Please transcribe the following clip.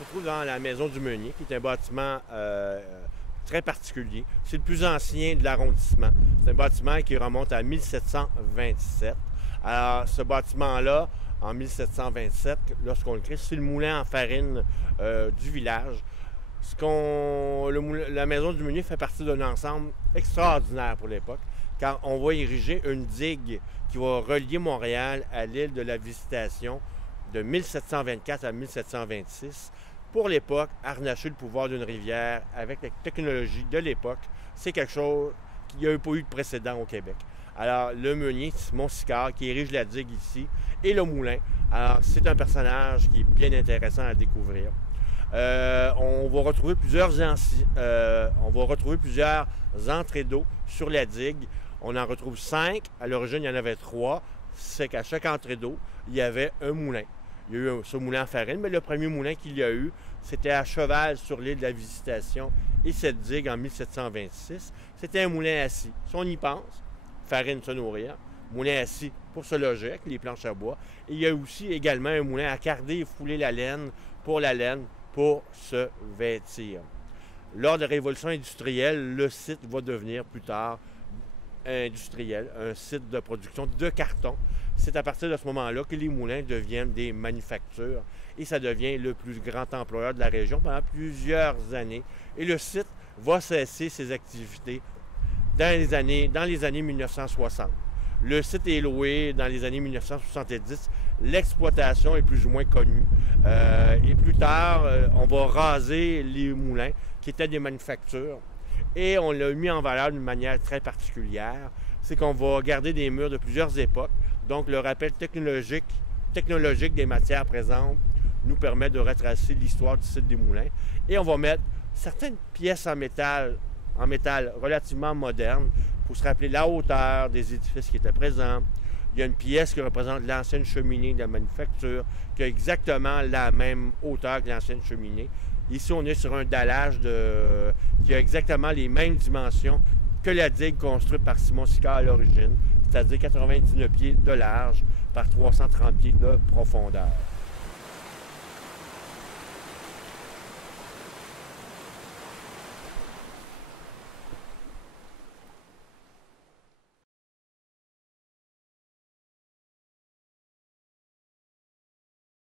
se trouve dans la Maison du Meunier, qui est un bâtiment très particulier. C'est le plus ancien de l'arrondissement. C'est un bâtiment qui remonte à 1727. Alors, ce bâtiment-là, en 1727, lorsqu'on le crée, c'est le moulin en farine du village. La Maison du Meunier fait partie d'un ensemble extraordinaire pour l'époque, car on va ériger une digue qui va relier Montréal à l'île de la Visitation de 1724 à 1726. Pour l'époque, harnacher le pouvoir d'une rivière avec la technologie de l'époque, c'est quelque chose qui n'y a pas eu de précédent au Québec. Alors, le meunier, Simon Sicard, qui érige la digue ici, et le moulin. Alors, c'est un personnage qui est bien intéressant à découvrir. On va retrouver plusieurs entrées d'eau sur la digue. On en retrouve 5. À l'origine, il y en avait 3. C'est qu'à chaque entrée d'eau, il y avait un moulin. Il y a eu ce moulin en farine, mais le premier moulin qu'il y a eu, c'était à cheval sur l'île de la Visitation et cette digue en 1726. C'était un moulin assis. Si on y pense, farine se nourrir, moulin assis pour se loger avec les planches à bois. Et il y a aussi également un moulin à carder et fouler la laine, pour se vêtir. Lors de la Révolution industrielle, le site va devenir plus tard industriel, un site de production de carton. C'est à partir de ce moment-là que les moulins deviennent des manufactures et ça devient le plus grand employeur de la région pendant plusieurs années. Et le site va cesser ses activités dans les années 1960. Le site est loué dans les années 1970. L'exploitation est plus ou moins connue. Et plus tard, on va raser les moulins qui étaient des manufactures. Et on l'a mis en valeur d'une manière très particulière. C'est qu'on va garder des murs de plusieurs époques. Donc, le rappel technologique des matières présentes nous permet de retracer l'histoire du site des moulins. Et on va mettre certaines pièces en métal relativement modernes pour se rappeler la hauteur des édifices qui étaient présents. Il y a une pièce qui représente l'ancienne cheminée de la manufacture, qui a exactement la même hauteur que l'ancienne cheminée. Ici, on est sur un dallage qui a exactement les mêmes dimensions que la digue construite par Simon Sicard à l'origine, c'est-à-dire 99 pieds de large par 330 pieds de profondeur.